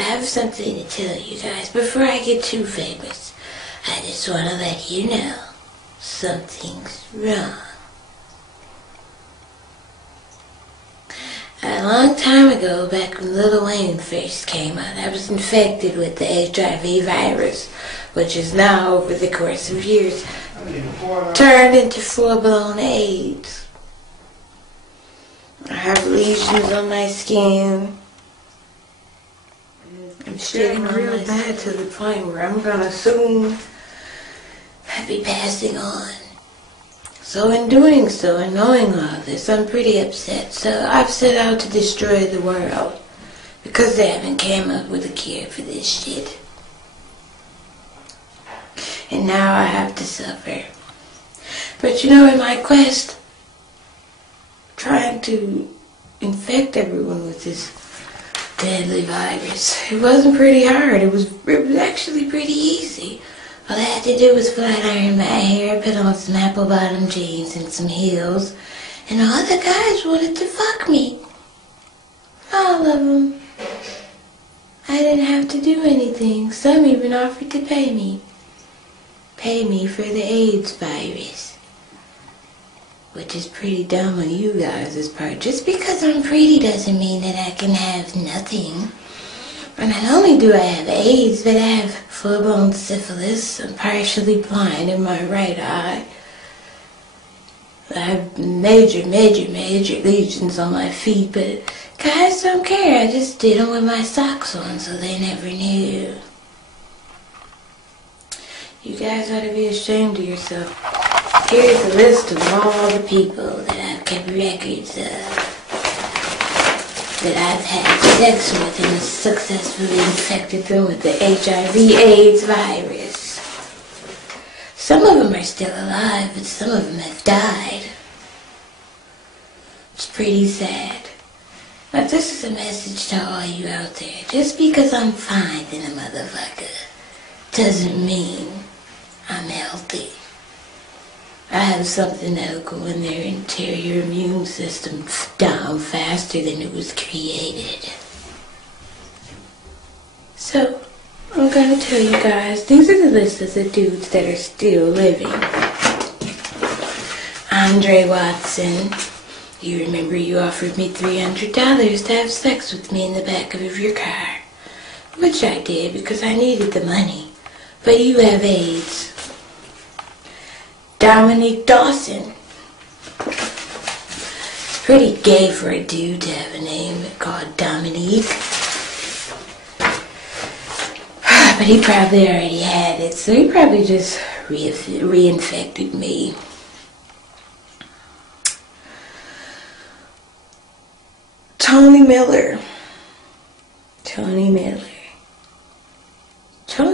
have something to tell you guys before I get too famous. I just want to let you know something's wrong. A long time ago, back when Lil Wayne first came out, I was infected with the HIV virus, which is now, over the course of years, turned into full-blown AIDS. I have lesions on my skin. I'm shitting real bad to the point where I'm gonna soon be passing on. So in doing so and knowing all this, I'm pretty upset. So I've set out to destroy the world because they haven't came up with a cure for this shit. And now I have to suffer. But you know, in my quest, trying to infect everyone with this deadly virus, it wasn't pretty hard. It was actually pretty easy. All I had to do was flat iron my hair, put on some apple bottom jeans and some heels, and all the guys wanted to fuck me. All of them. I didn't have to do anything. Some even offered to pay me. Pay me for the AIDS virus. Which is pretty dumb on you guys' part. Just because I'm pretty doesn't mean that I can have nothing. And not only do I have AIDS, but I have full-blown syphilis. I'm partially blind in my right eye. I have major lesions on my feet, but guys don't care. I just did them with my socks on, so they never knew. You guys ought to be ashamed of yourself. Here's a list of all the people that I've kept records of, that I've had sex with and successfully infected them with the HIV/AIDS virus. Some of them are still alive, but some of them have died. It's pretty sad. Now this is a message to all you out there. Just because I'm fine than a motherfucker doesn't mean I'm healthy. I have something that'll go in their interior immune system down faster than it was created. So, I'm gonna tell you guys, these are the lists of the dudes that are still living. Andre Watson. You remember you offered me $300 to have sex with me in the back of your car. Which I did because I needed the money. But you have AIDS. Dominique Dawson. Pretty gay for a dude to have a name called Dominique. But he probably already had it, so he probably just reinfected me. Tony Miller. Tony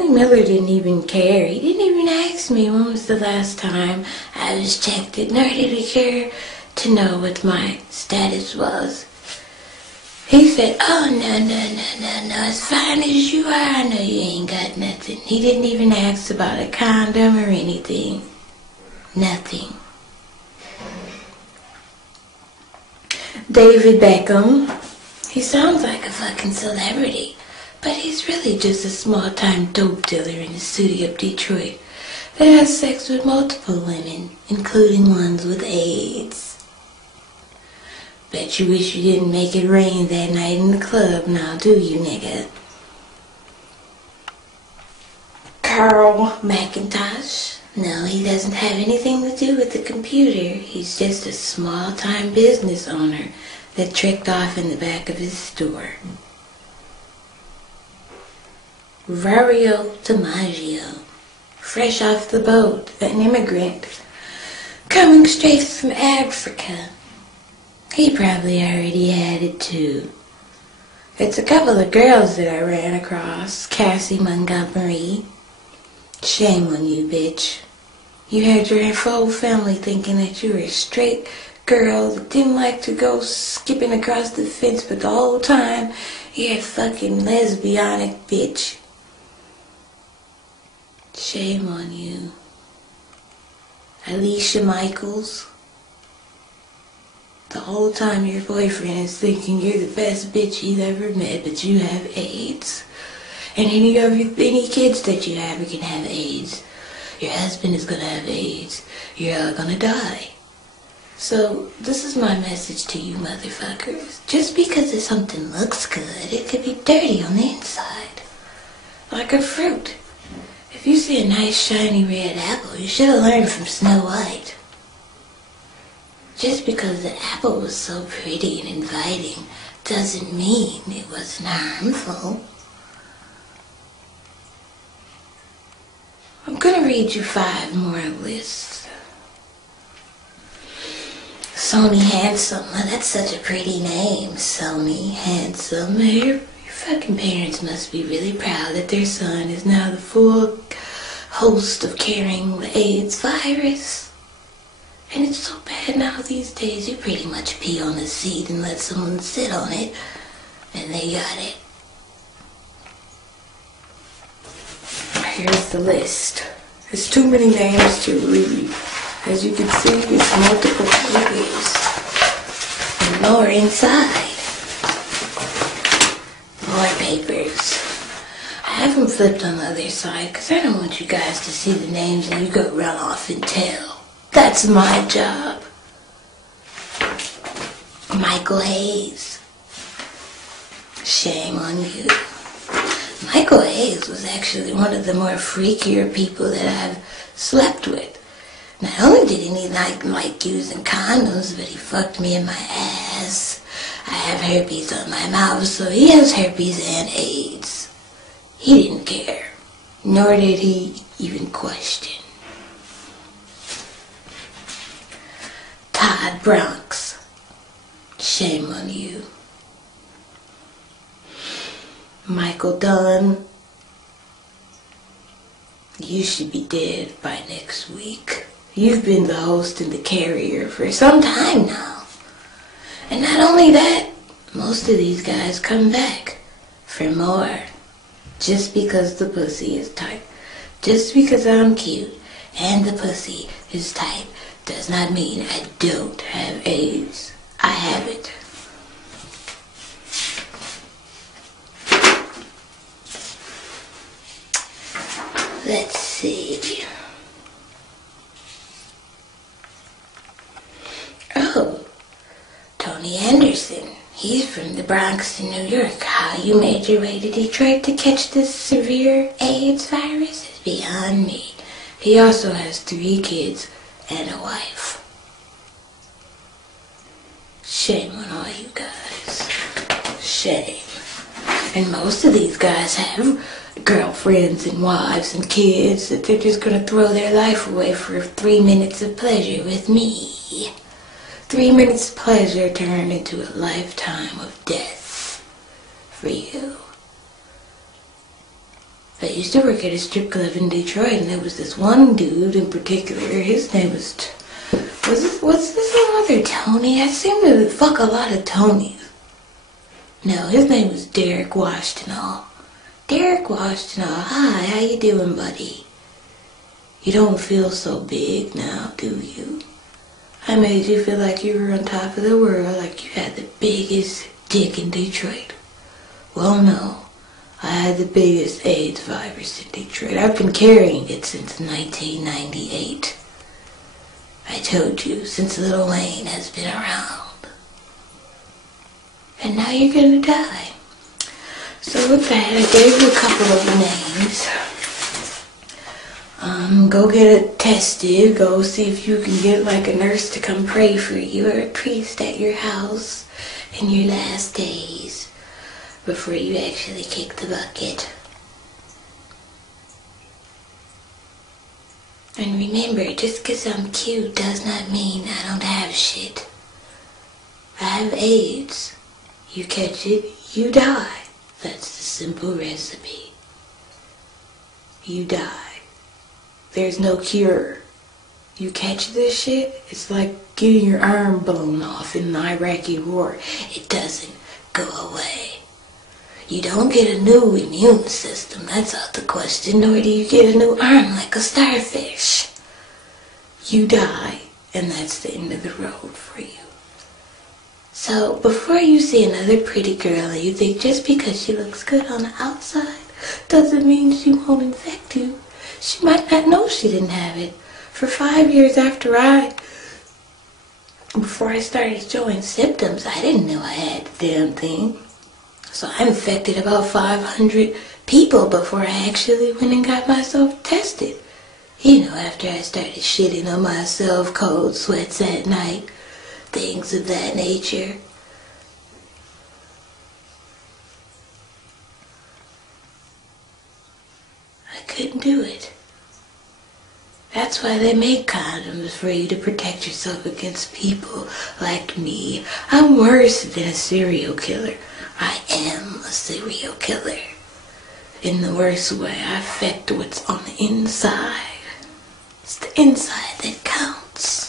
Miller didn't even care. He didn't even ask me when was the last time I was checked, nor did he care to know what my status was. He said, oh, no, as fine as you are, I know you ain't got nothing. He didn't even ask about a condom or anything. Nothing. David Beckham. He sounds like a fucking celebrity. But he's really just a small-time dope dealer in the city of Detroit that has sex with multiple women, including ones with AIDS. Bet you wish you didn't make it rain that night in the club now, do you, nigga? Carl McIntosh. No, he doesn't have anything to do with the computer. He's just a small-time business owner that tricked off in the back of his store. Mario DiMaggio, fresh off the boat, an immigrant, coming straight from Africa. He probably already had it too. It's a couple of girls that I ran across. Cassie Montgomery. Shame on you, bitch. You had your whole family thinking that you were a straight girl that didn't like to go skipping across the fence, but the whole time you're a fucking lesbianic bitch. Shame on you. Alicia Michaels. The whole time your boyfriend is thinking you're the best bitch he's ever met, but you have AIDS. And any kids that you have can have AIDS. Your husband is gonna have AIDS. You're all gonna die. So, this is my message to you motherfuckers. Just because something looks good, it could be dirty on the inside. Like a fruit. If you see a nice shiny red apple, you should have learned from Snow White. Just because the apple was so pretty and inviting doesn't mean it wasn't harmful. I'm gonna read you 5 more lists. Sony Handsome. Now that's such a pretty name, Sony Handsome. Your fucking parents must be really proud that their son is now the full host of carrying the AIDS virus. And it's so bad now these days, you pretty much pee on the seat and let someone sit on it, and they got it. Here's the list. There's too many names to read. As you can see, it's multiple pages. And more inside. More papers. I have them flipped on the other side because I don't want you guys to see the names and you go run off and tell. That's my job. Michael Hayes. Shame on you. Michael Hayes was actually one of the more freakier people that I've slept with. Not only did he not like using condoms, but he fucked me in my ass. I have herpes on my mouth, so he has herpes and AIDS. He didn't care, nor did he even question. Todd Bronx. Shame on you. Michael Dunn. You should be dead by next week. You've been the host and the carrier for some time now. And not only that, most of these guys come back for more. Just because the pussy is tight. Just because I'm cute and the pussy is tight does not mean I don't have AIDS. I have it. Let's see. Oh, Tony Anderson. He's from the Bronx in New York. How you made your way to Detroit to catch this severe AIDS virus is beyond me. He also has 3 kids and a wife. Shame on all you guys. Shame. And most of these guys have girlfriends and wives and kids that they're just gonna throw their life away for 3 minutes of pleasure with me. 3 minutes of pleasure turned into a lifetime of death for you. I used to work at a strip club in Detroit, and there was this one dude in particular. His name was what's this other Tony? I seem to fuck a lot of Tonys. No, his name was Derek Washington. Derek Washington, hi, how you doing, buddy? You don't feel so big now, do you? I made you feel like you were on top of the world, like you had the biggest dick in Detroit. Well, no. I had the biggest AIDS virus in Detroit. I've been carrying it since 1998. I told you, since Lil Wayne has been around. And now you're gonna die. So with that, I gave you a couple of names. Go get it tested. Go see if you can get like a nurse to come pray for you or a priest at your house in your last days before you actually kick the bucket. And remember, just because I'm cute does not mean I don't have shit. I have AIDS. You catch it, you die. That's the simple recipe. You die. There's no cure. You catch this shit, it's like getting your arm blown off in the Iraqi war. It doesn't go away. You don't get a new immune system, that's out the question, nor do you get a new arm like a starfish. You die, and that's the end of the road for you. So before you see another pretty girl and you think just because she looks good on the outside doesn't mean she won't infect you, she might not know she didn't have it. For 5 years before I started showing symptoms, I didn't know I had the damn thing. So I infected about 500 people before I actually went and got myself tested. You know, after I started shitting on myself, cold sweats at night, things of that nature. I couldn't do it. That's why they make condoms, for you to protect yourself against people like me. I'm worse than a serial killer. I am a serial killer. In the worst way, I affect what's on the inside. It's the inside that counts.